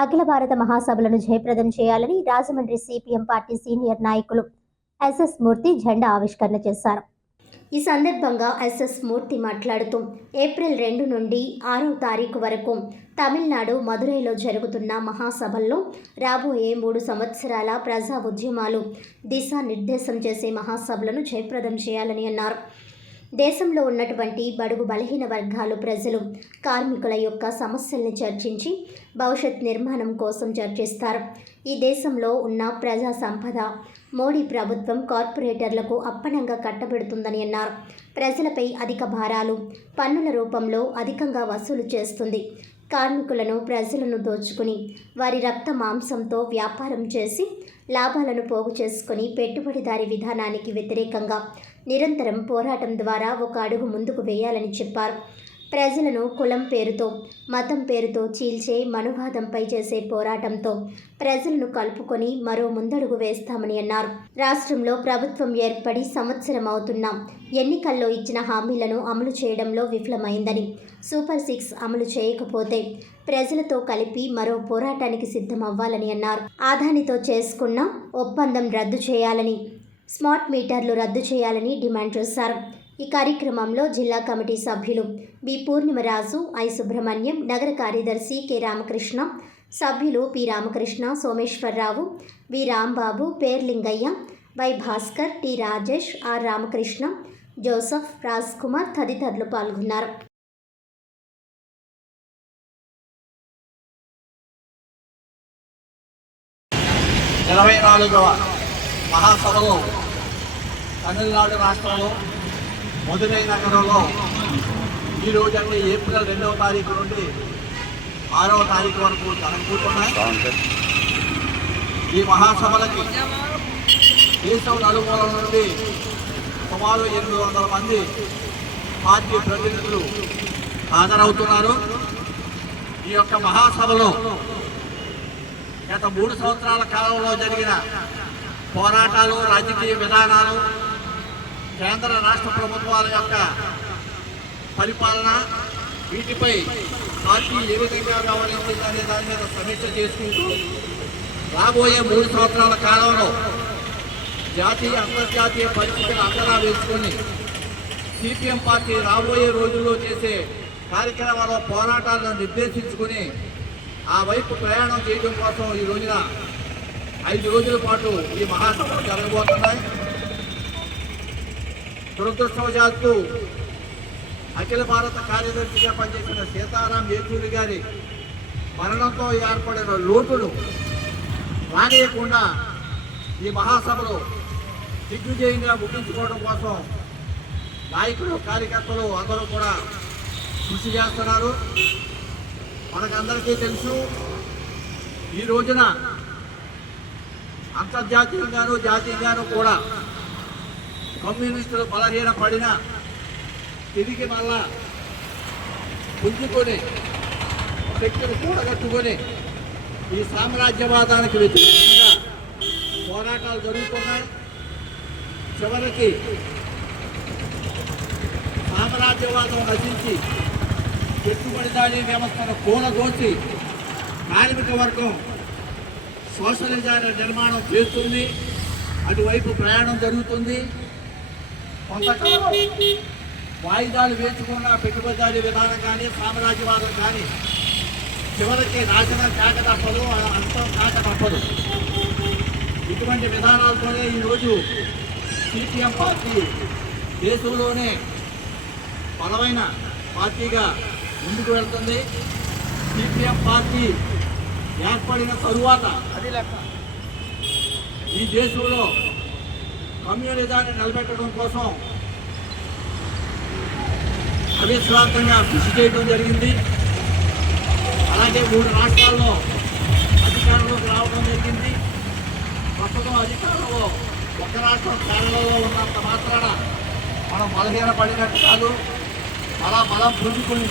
అఖిల భారత మహాసభలను జయప్రదం చేయాలని రాజమండ్రి సిపిఎం పార్టీ సీనియర్ నాయకులు ఎస్ఎస్ మూర్తి జెండా ఆవిష్కరణ చేశారు. ఈ సందర్భంగా ఎస్ఎస్ మూర్తి మాట్లాడుతూ ఏప్రిల్ 2 నుండి 6వ తారీఖు వరకు తమిళనాడు మదురైలో జరుగుతున్న మహాసభల్లో రాబోయే 3 సంవత్సరాల ప్రజా ఉద్యమాలు దిశానిర్దేశం చేసే మహాసభలను జయప్రదం చేయాలని అన్నారు. దేశంలో ఉన్నటువంటి బడుగు బలహీన వర్గాలు ప్రజలు కార్మికుల యొక్క సమస్యల్ని చర్చించి భవిష్యత్ నిర్మాణం కోసం చర్చిస్తారు. ఈ దేశంలో ఉన్న ప్రజా సంపద మోడీ ప్రభుత్వం కార్పొరేటర్లకు అప్పనంగా కట్టబెడుతుందని అన్నారు. ప్రజలపై అధిక భారాలు పన్నుల రూపంలో అధికంగా వసూలు చేస్తుంది. కార్మికులను ప్రజలను దోచుకుని వారి రక్త మాంసంతో వ్యాపారం చేసి లాభాలను పోగు చేసుకుని పెట్టుబడిదారీ విధానానికి వ్యతిరేకంగా నిరంతరం పోరాటం ద్వారా ఒక అడుగు ముందుకు వేయాలని చెప్పారు. ప్రజలను కులం పేరుతో మతం పేరుతో చీల్చే మనువాదంపై చేసే పోరాటంతో ప్రజలను కలుపుకొని మరో ముందడుగు వేస్తామని అన్నారు. రాష్ట్రంలో ప్రభుత్వం ఏర్పడి సంవత్సరం అవుతున్నా ఎన్నికల్లో ఇచ్చిన హామీలను అమలు చేయడంలో విఫలమైందని, సూపర్ 6 అమలు చేయకపోతే ప్రజలతో కలిపి మరో పోరాటానికి సిద్ధమవ్వాలని అన్నారు. ఆదానితో చేసుకున్న ఒప్పందం రద్దు చేయాలని, స్మార్ట్ మీటర్లు రద్దు చేయాలని డిమాండ్ చేశారు. ఈ కార్యక్రమంలో జిల్లా కమిటీ సభ్యులు బి పూర్ణిమరాజు, ఐ సుబ్రహ్మణ్యం, నగర కార్యదర్శి కె రామకృష్ణ, సభ్యులు P Ramakrishna, Someswararao, V Rambabu, Perlingaiah, Y Bhaskar, T Rajesh, R Ramakrishna, Joseph, Raj Kumar తదితరులు పాల్గొన్నారు. మహాసభలో తమిళనాడు రాష్ట్రంలో మదురై నగరంలో ఈరోజు అంటే ఏప్రిల్ 2వ తారీఖు నుండి 6వ తారీఖు వరకు జరగబోతున్నాయి. ఈ మహాసభలకి దేశం నలుమూలల నుండి సుమారు 800 మంది పార్టీ ప్రతినిధులు హాజరవుతున్నారు. ఈ యొక్క మహాసభలో గత 3 సంవత్సరాల కాలంలో జరిగిన పోరాటాలు, రాజకీయ విధానాలు, కేంద్ర రాష్ట్ర ప్రభుత్వాల యొక్క పరిపాలన, వీటిపై పార్టీ ఏ విధంగా వ్యవహరిస్తుందనే దాని మీద సమీక్ష చేసుకుంటూ రాబోయే 3 సంవత్సరాల కాలంలో జాతీయ అంతర్జాతీయ పరిస్థితులు అంచనా వేసుకొని సిపిఎం పార్టీ రాబోయే రోజుల్లో చేసే కార్యక్రమాల పోరాటాలను నిర్దేశించుకుని ఆ వైపు ప్రయాణం చేయడం కోసం ఈ రోజున 5 రోజుల పాటు ఈ మహాసభలు జరగబోతున్నాయి. దురదృష్టవశాత్తు అఖిల భారత కార్యదర్శిగా పనిచేసిన సీతారాం యేచూరి గారి మరణంతో ఏర్పడిన లోటును రానియకుండా ఈ మహాసభలో దిగ్విజయంగా ముగించుకోవడం కోసం నాయకులు, కార్యకర్తలు అందరూ కూడా కృషి చేస్తున్నారు. మనకందరికీ తెలుసు, ఈ రోజున అంతర్జాతీయంగాను జాతీయంగాను కూడా కమ్యూనిస్టులు బలహీన పడినా తిరిగి మళ్ళా పుంజుకొని శక్తిని కూడగట్టుకొని ఈ సామ్రాజ్యవాదానికి వ్యతిరేకంగా పోరాటాలు జరుగుతున్నాయి. చివరికి సామ్రాజ్యవాదం నశించి పెట్టుబడిదారీ వ్యవస్థను కూలదోచి కార్మిక వర్గం సోషలిజాన్ని నిర్మాణం చేస్తుంది. అటువైపు ప్రయాణం జరుగుతుంది. కొంతకాలం వాయిదాలు వేసుకున్న పెట్టుబడిదారీ విధానం కానీ, సామ్రాజ్యవాదం కానీ చివరికి నాశనం కాక తప్పదు, అంతం కాక తప్పదు. ఇటువంటి విధానాలతోనే ఈరోజు సిపిఎం పార్టీ దేశంలోనే బలమైన పార్టీగా ముందుకు వెళ్తుంది. సిపిఎం పార్టీ ఏర్పడిన తరువాత ఈ దేశంలో కమ్యూనిజాన్ని నిలబెట్టడం కోసం అవిశ్రాంతంగా కృషి చేయడం జరిగింది. అలాగే 3 రాష్ట్రాల్లో అధికారంలోకి రావడం జరిగింది. ప్రస్తుతం అధికారంలో ఒక రాష్ట్రం కేరళలో ఉన్నంత మాత్రాన మనం బలహీన పడినట్టు కాదు, అలా బలం పుంజుకుని